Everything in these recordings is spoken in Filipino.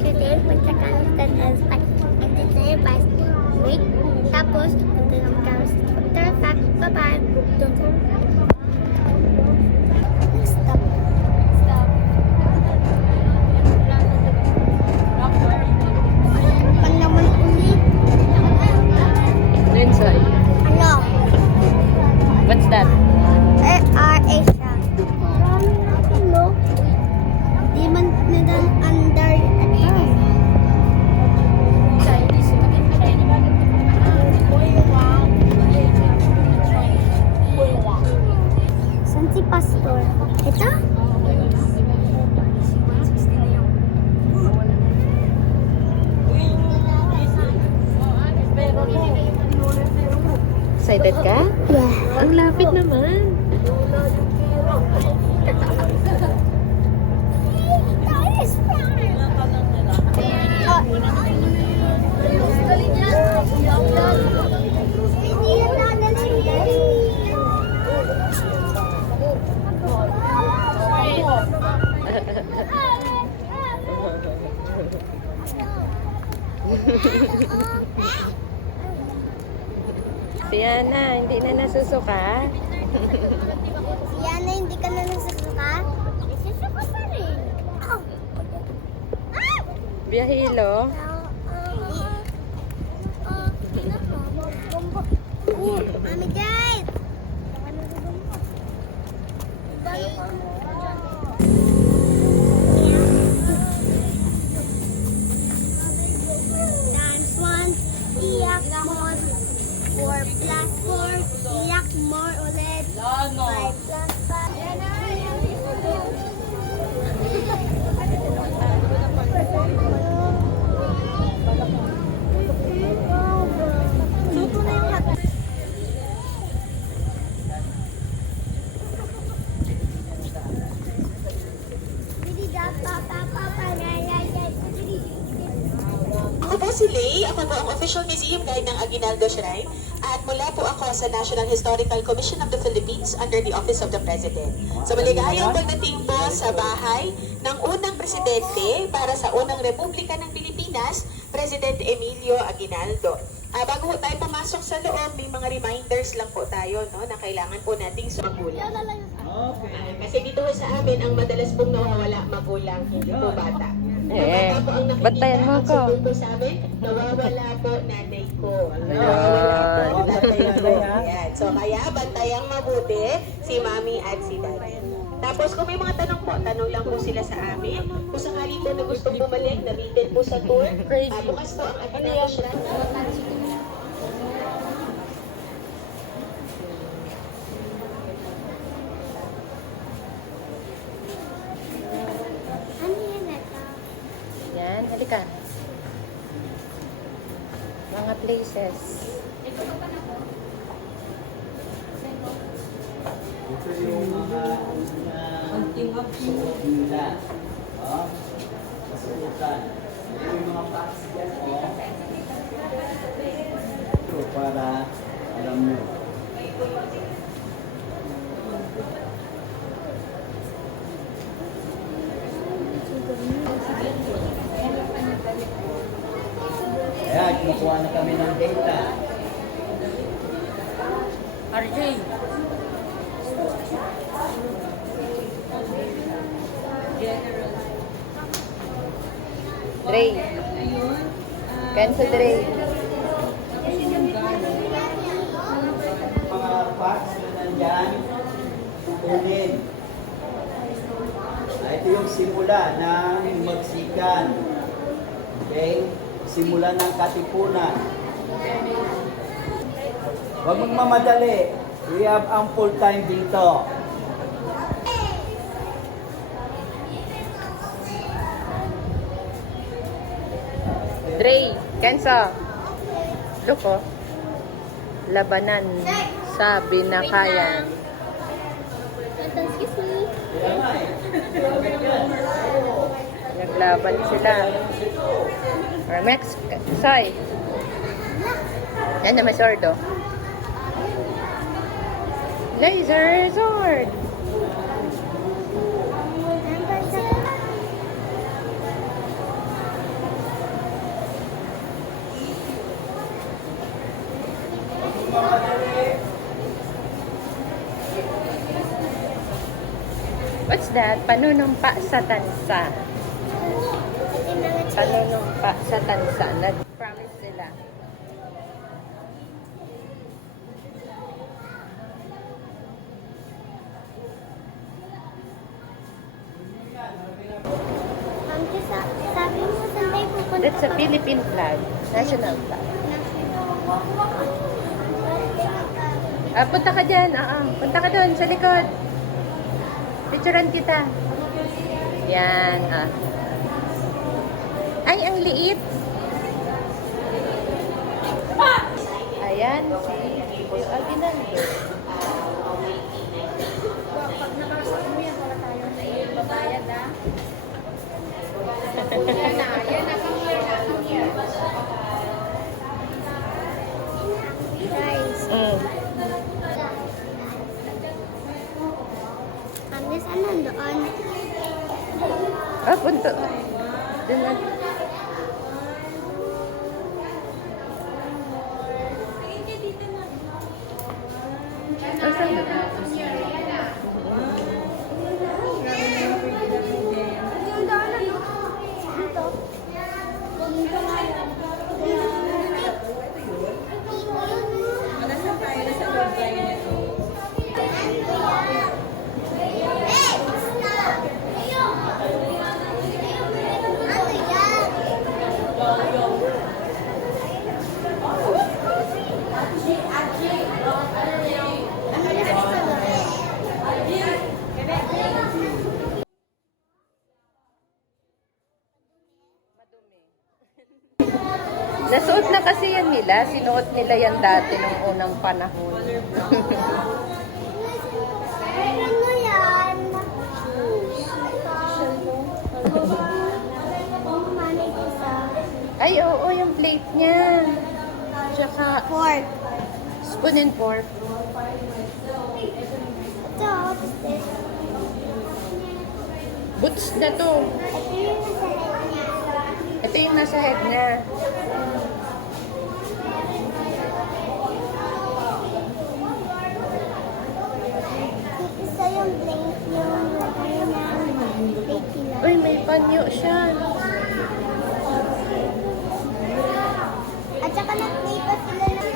today, punta kami sa Telfac. And then na yung bus. Wait. Tapos, punta naman kami sa Telfac. Bye-bye. Don't go. Stop. Stop. Pan naman ulit. Inside. Ano? What's that? RA siya. Marami na ito, no? Di man nadan under San si Pastor? Ito? Excited ka? Yeah. Ang lapit naman. Si Yana, hindi na nasusuka. Yan na, hindi ka na nasusuka? Nasusuka pa rin. Biyahilo. Mami guys! Times 1, iyak more. 4 plus 4, iyak more ulit. 5 plus 5. Suto na yung hot. Ako po si Lay. Ako po ang official museum guide ng Aguinaldo Shrine. At mula po ako sa National Historical Commission of the Philippines under the Office of the President. So maligayang pagdating po sa bahay ng unang presidente para sa unang Republika ng Pilipinas, President Emilio Aguinaldo. Bago po tayo pumasok sa loob, may mga reminders lang po tayo, no, na kailangan po nating sumagulang. Kasi dito po sa amin, ang madalas pong nawawala magulang, hindi po bata. Bantayan mo ko. Dito sa amin, nawawala po nanay ko. Nawawala po nanay ko. Ayan. So kaya bantayang mabuti si mami at si daddy. Tapos kung may mga tanong po, tanong lang po sila sa amin. Kung sakali po na gustong bumalik, nabitin po sa tour. Bukas po ang Aguinaldo Shrine. Ano yan ito? Yan, halika. Mga places. Ito yung mga suot nila. Kasuotan. Ito yung mga packs dyan. Ito para alam nyo. Kaya, kumukuha na kami ng data. RJ. Dre. Kansa Dre. Mga packs na nandyan, kunin. Ito yung simula ng magsikan. Okay? Simula ng katipunan. Huwag magmamadali. We have ample time dito. Dre. Kansa. Look oh. Labanan sa Binakayan. Excuse me. Naglaban sila. Or Mex, Soy. Yan na may sword oh. Laser sword. that? Panunumpa sa tansa. Kasi mga chicken. Panunumpa sa tansa. Nag-promise sila. Sabi mo, saan tayo pupunta? That's a Philippine flag. National flag. Punta ka dyan. Punta ka doon sa likod. Picturean kita. Yan. Ay, ang liit. Ayan, si Kuya Aguinaldo. Pag nakasok mo yan, wala tayong babayad, ha? Yan na, come here. Guys, kami saan nandoon? Punta. Doon na. Nasuot na kasi yan nila. Sinuot nila yan dati nung unang panahon. Ano yan? Ay, oo, yung plate niya. Tsaka Pork. spoon and fork. Ito, what's this? Boots na to. Ito yung nasa head niya. Ito yung nasa head niya. Isa yung plate yung lagay ng plate nila. Uy, may panyo siya. At saka nag-plate pa sila ng...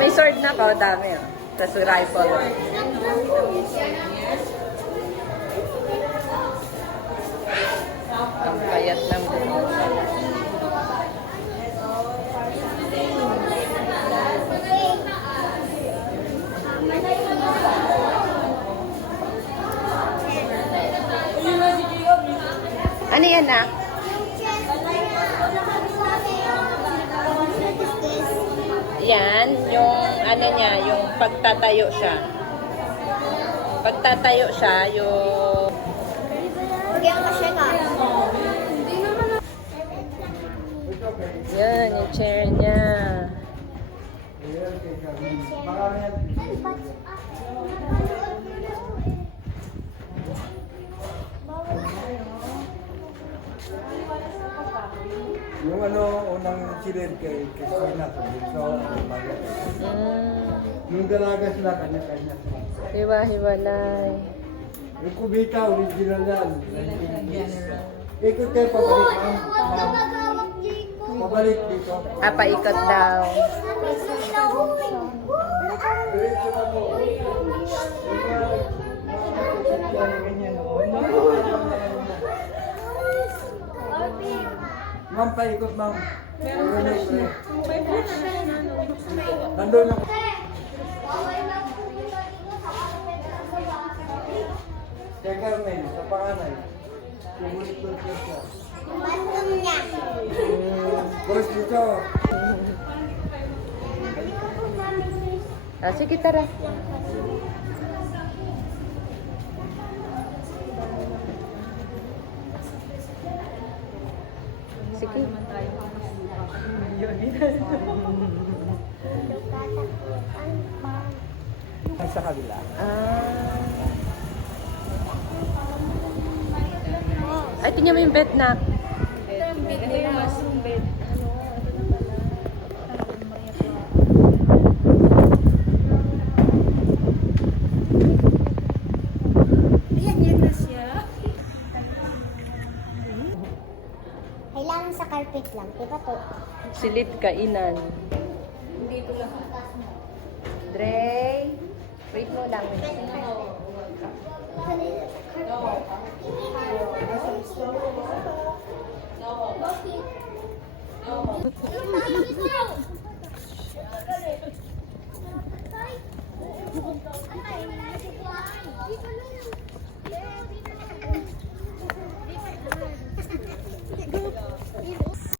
May sword na pa, dami. Tapos rifle. Ang payat ng buhok. Ano yan, nak? Yan, yung ano niya, yung pagtatayo siya. Pagtatayo siya, yung... Bigyan ko siya ka. Yan, yung chair niya. Yung ano, unang chilir kay Christina, so, yung dalaga sila, kanya-kanya. Hiwa-hiwalay. Yung kubita, original yan. Ikot kayo pabalik, ma'am. Pabalik dito. Paikot daw. Diretso na po. Ma'am, paikot, ma'am. Nandun na. Kay Carmen, sa panganay. Tumulit-tulit siya. Bandong niya. Boss, dito. Sige, tara. Sige. Sa kabila. Ay, tingnan mo yung bed na. Ito yung bed nila. Mushroom bed. Wait lang, diba to? Silid kainan. Dre, wait mo lang. Dito.